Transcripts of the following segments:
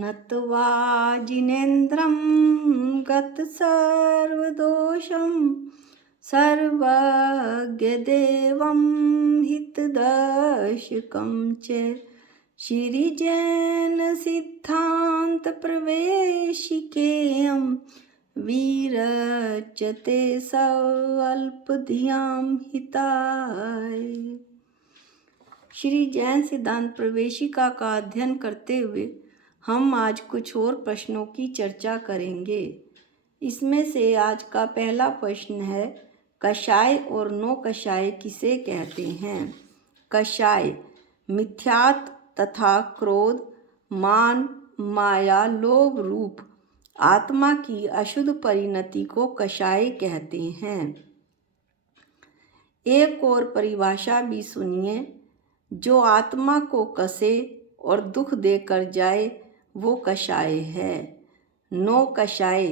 नत्वा जिनेन्द्रं गतसर्वदोषं सर्वज्ञदेवं हितदर्शकं च श्रीजैनसिद्धान्तप्रवेशिकेयं विरचते स्वल्पधियां हिताय। श्री जैन सिद्धांत प्रवेशिका का अध्ययन करते हुए हम आज कुछ और प्रश्नों की चर्चा करेंगे। इसमें से आज का पहला प्रश्न है, कषाय और नो कषाय किसे कहते हैं? कषाय मिथ्यात्व तथा क्रोध, मान, माया, लोभ रूप आत्मा की अशुद्ध परिणति को कषाय कहते हैं। एक और परिभाषा भी सुनिए, जो आत्मा को कसे और दुख देकर जाए वो कषाय है। नो कषाय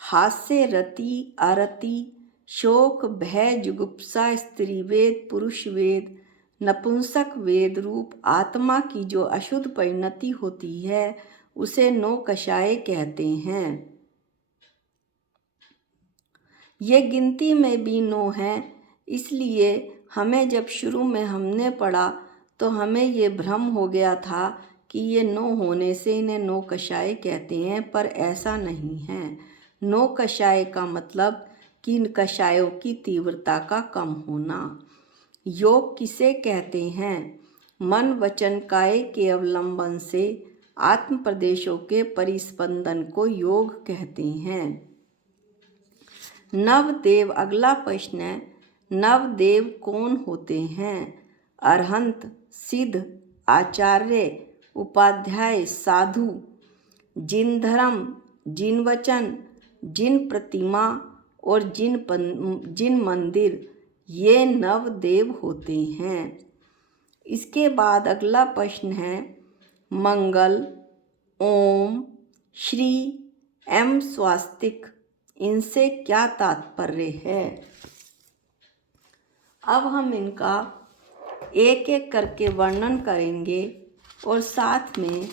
हास्य, रति, अरति, शोक, भय, जुगुप्सा, स्त्री वेद, पुरुष वेद, नपुंसक वेद रूप आत्मा की जो अशुद्ध परिणति होती है उसे नो कषाय कहते हैं। ये गिनती में भी नो है, इसलिए हमें जब शुरू में हमने पढ़ा तो हमें ये भ्रम हो गया था कि ये नो होने से इन्हें नो कषाय कहते हैं, पर ऐसा नहीं है। नो कषाय का मतलब कि इन कषायों की तीव्रता का कम होना। योग किसे कहते हैं? मन, वचन, काय के अवलंबन से आत्म प्रदेशों के परिस्पंदन को योग कहते हैं। नवदेव अगला प्रश्न है, नवदेव कौन होते हैं? अरहंत, सिद्ध, आचार्य, उपाध्याय, साधु, जिन धर्म, जिन वचन, जिन प्रतिमा और जिन मंदिर, ये नवदेव होते हैं। इसके बाद अगला प्रश्न है, मंगल, ओम, श्री, एम स्वास्तिक, इनसे क्या तात्पर्य है? अब हम इनका एक एक करके वर्णन करेंगे और साथ में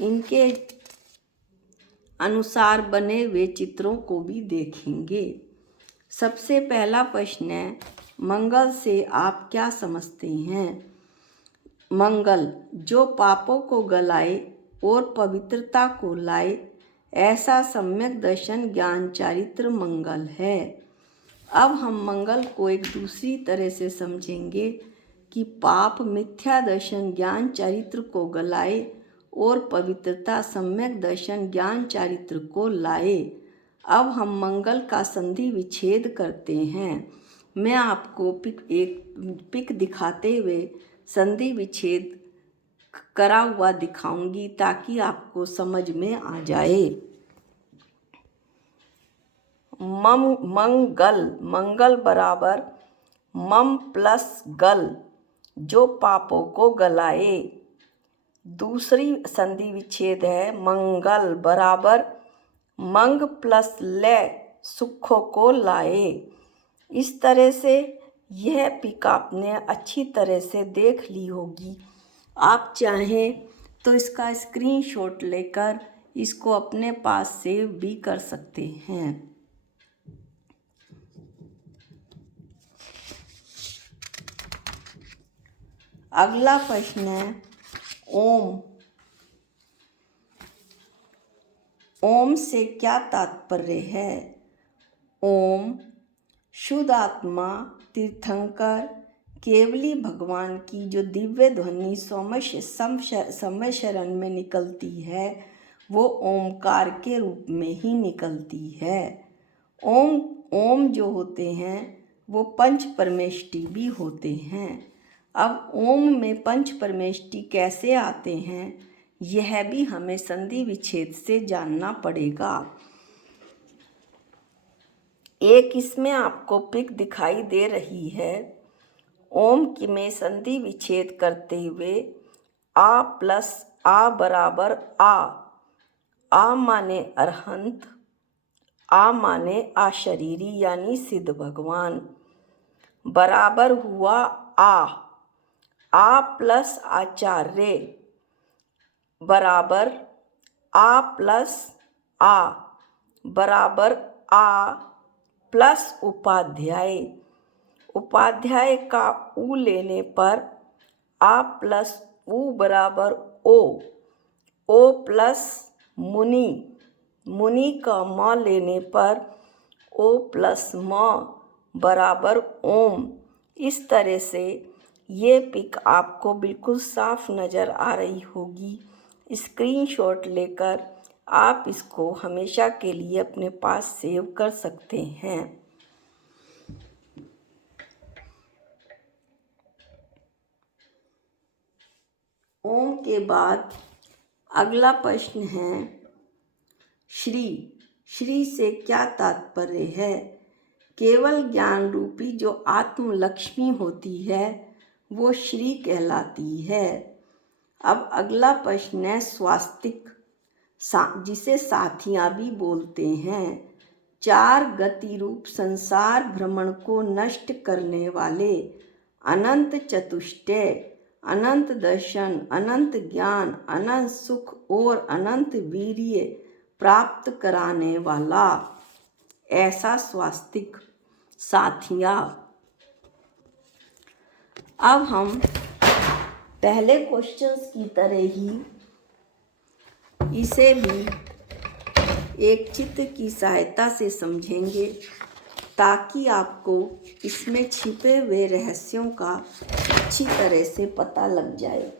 इनके अनुसार बने हुए चित्रों को भी देखेंगे। सबसे पहला प्रश्न है, मंगल से आप क्या समझते हैं? मंगल जो पापों को गलाए और पवित्रता को लाए, ऐसा सम्यक दर्शन ज्ञान चारित्र मंगल है। अब हम मंगल को एक दूसरी तरह से समझेंगे कि पाप मिथ्या दर्शन ज्ञान चरित्र को गलाए और पवित्रता सम्यक दर्शन ज्ञान चरित्र को लाए। अब हम मंगल का संधि विच्छेद करते हैं। मैं आपको पिक दिखाते हुए संधि विच्छेद करा हुआ दिखाऊंगी ताकि आपको समझ में आ जाए। मंगल बराबर मम प्लस गल, जो पापों को गलाए। दूसरी संधि विच्छेद है, मंगल बराबर मंग प्लस लय, सुखों को लाए। इस तरह से यह पिक आपने अच्छी तरह से देख ली होगी। आप चाहें तो इसका स्क्रीनशॉट लेकर इसको अपने पास सेव भी कर सकते हैं। अगला प्रश्न है, ओम। ओम से क्या तात्पर्य है? ओम शुद्ध आत्मा, तीर्थंकर, केवली भगवान की जो दिव्य ध्वनि समय शरण में निकलती है वो ओमकार के रूप में ही निकलती है। ओम जो होते हैं वो पंच परमेष्टि भी होते हैं। अब ओम में पंच परमेष्टि कैसे आते हैं यह भी हमें संधि विच्छेद से जानना पड़ेगा। एक इसमें आपको पिक दिखाई दे रही है। ओम की में संधि विच्छेद करते हुए आ प्लस आ बराबर आ माने अरहंत, आ माने आशरीरी यानी सिद्ध भगवान, बराबर हुआ आ प्लस आचार्य बराबर आ प्लस आ बराबर आ प्लस उपाध्याय। उपाध्याय का ऊ लेने पर आ प्लस ऊ बराबर ओ। ओ प्लस मुनि, मुनि का म लेने पर ओ प्लस म बराबर ओम। इस तरह से ये पिक आपको बिल्कुल साफ नज़र आ रही होगी। स्क्रीनशॉट लेकर आप इसको हमेशा के लिए अपने पास सेव कर सकते हैं। ओम के बाद अगला प्रश्न है श्री। श्री से क्या तात्पर्य है? केवल ज्ञान रूपी जो आत्म लक्ष्मी होती है वो श्री कहलाती है। अब अगला प्रश्न है स्वास्तिक, जिसे साथियाँ भी बोलते हैं। चार गति रूप संसार भ्रमण को नष्ट करने वाले अनंत चतुष्टय, अनंत दर्शन, अनंत ज्ञान, अनंत सुख और अनंत वीर्य प्राप्त कराने वाला ऐसा स्वास्तिक साथिया। अब हम पहले क्वेश्चंस की तरह ही इसे भी एक चित्र की सहायता से समझेंगे ताकि आपको इसमें छिपे हुए रहस्यों का अच्छी तरह से पता लग जाए।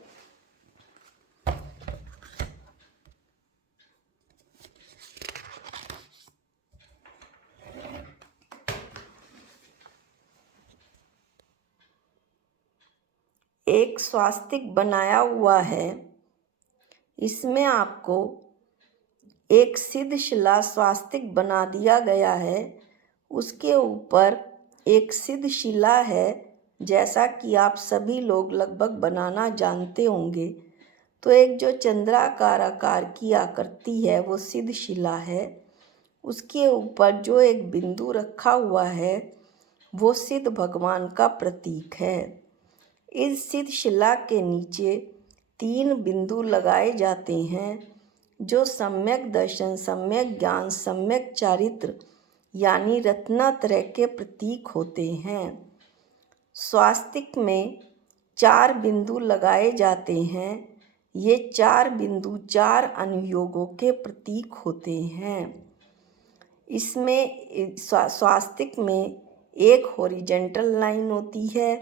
एक स्वास्तिक बनाया हुआ है। इसमें आपको एक सिद्ध शिला स्वास्तिक बना दिया गया है। उसके ऊपर एक सिद्ध शिला है, जैसा कि आप सभी लोग लगभग बनाना जानते होंगे। तो एक जो चंद्राकार आकार की आकृति है वो सिद्ध शिला है। उसके ऊपर जो एक बिंदु रखा हुआ है वो सिद्ध भगवान का प्रतीक है। इस सिद्ध शिला के नीचे 3 बिंदु लगाए जाते हैं जो सम्यक दर्शन, सम्यक ज्ञान, सम्यक चारित्र यानी रत्नत्रय के प्रतीक होते हैं। स्वास्तिक में 4 बिंदु लगाए जाते हैं। ये 4 बिंदु 4 अनुयोगों के प्रतीक होते हैं। इसमें स्वास्तिक में एक हॉरिजॉन्टल लाइन होती है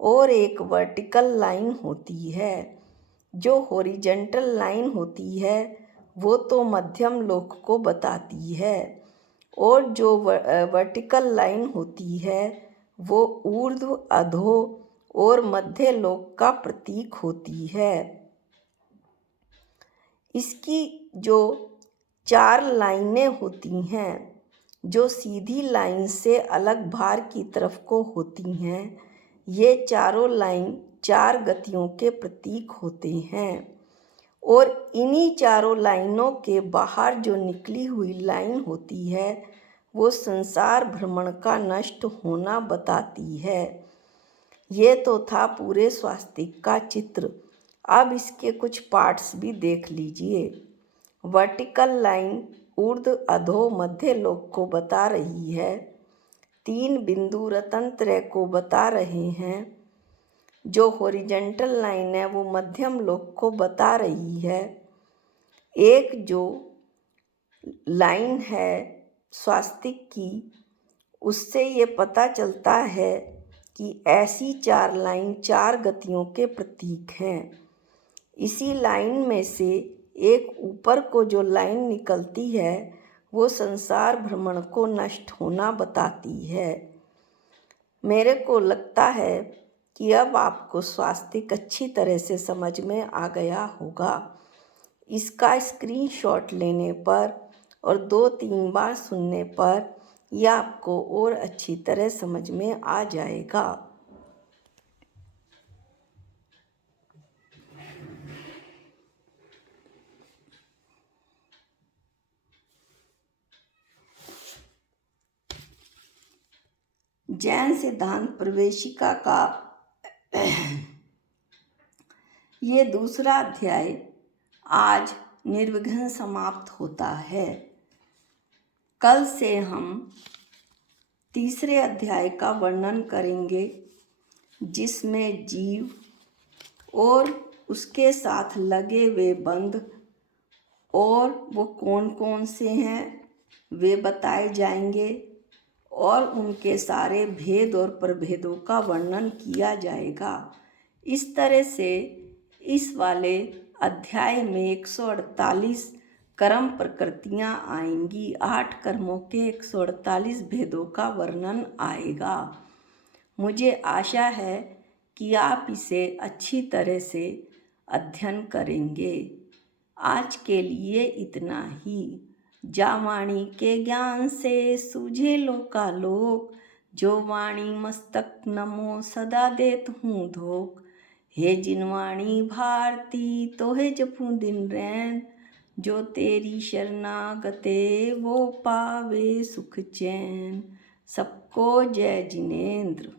और एक वर्टिकल लाइन होती है। जो हॉरिजॉन्टल लाइन होती है वो तो मध्यम लोक को बताती है और जो वर्टिकल लाइन होती है वो ऊर्ध्व, अधो और मध्य लोक का प्रतीक होती है। इसकी जो 4 लाइनें होती हैं जो सीधी लाइन से अलग भार की तरफ को होती हैं, ये चारों लाइन 4 गतियों के प्रतीक होते हैं और इन्हीं चारों लाइनों के बाहर जो निकली हुई लाइन होती है वो संसार भ्रमण का नष्ट होना बताती है। ये तो था पूरे स्वास्तिक का चित्र। अब इसके कुछ पार्ट्स भी देख लीजिए। वर्टिकल लाइन ऊर्ध्व, अधो, मध्य लोक को बता रही है। 3 बिंदु रत्नत्रय को बता रहे हैं। जो हॉरिजॉन्टल लाइन है वो मध्यम लोक को बता रही है। एक जो लाइन है स्वास्तिक की, उससे ये पता चलता है कि ऐसी 4 लाइन 4 गतियों के प्रतीक हैं। इसी लाइन में से एक ऊपर को जो लाइन निकलती है वो संसार भ्रमण को नष्ट होना बताती है। मेरे को लगता है कि अब आपको स्वास्तिक अच्छी तरह से समझ में आ गया होगा। इसका स्क्रीनशॉट लेने पर और 2-3 बार सुनने पर यह आपको और अच्छी तरह समझ में आ जाएगा। जैन सिद्धांत प्रवेशिका का ये दूसरा अध्याय आज निर्विघ्न समाप्त होता है। कल से हम तीसरे अध्याय का वर्णन करेंगे, जिसमें जीव और उसके साथ लगे हुए बंध और वो कौन कौन से हैं वे बताए जाएंगे और उनके सारे भेद और प्रभेदों का वर्णन किया जाएगा। इस तरह से इस वाले अध्याय में 148 कर्म प्रकृतियाँ आएंगी। 8 कर्मों के 148 भेदों का वर्णन आएगा। मुझे आशा है कि आप इसे अच्छी तरह से अध्ययन करेंगे। आज के लिए इतना ही। जा वाणी के ज्ञान से सूझे लोकालोक, जो वाणी मस्तक नमो सदा देत हूँ धोख। हे जिनवाणी भारती तोहे जपूं दिन रैन, जो तेरी शरणागते वो पावे सुख चैन। सबको जय जिनेंद्र।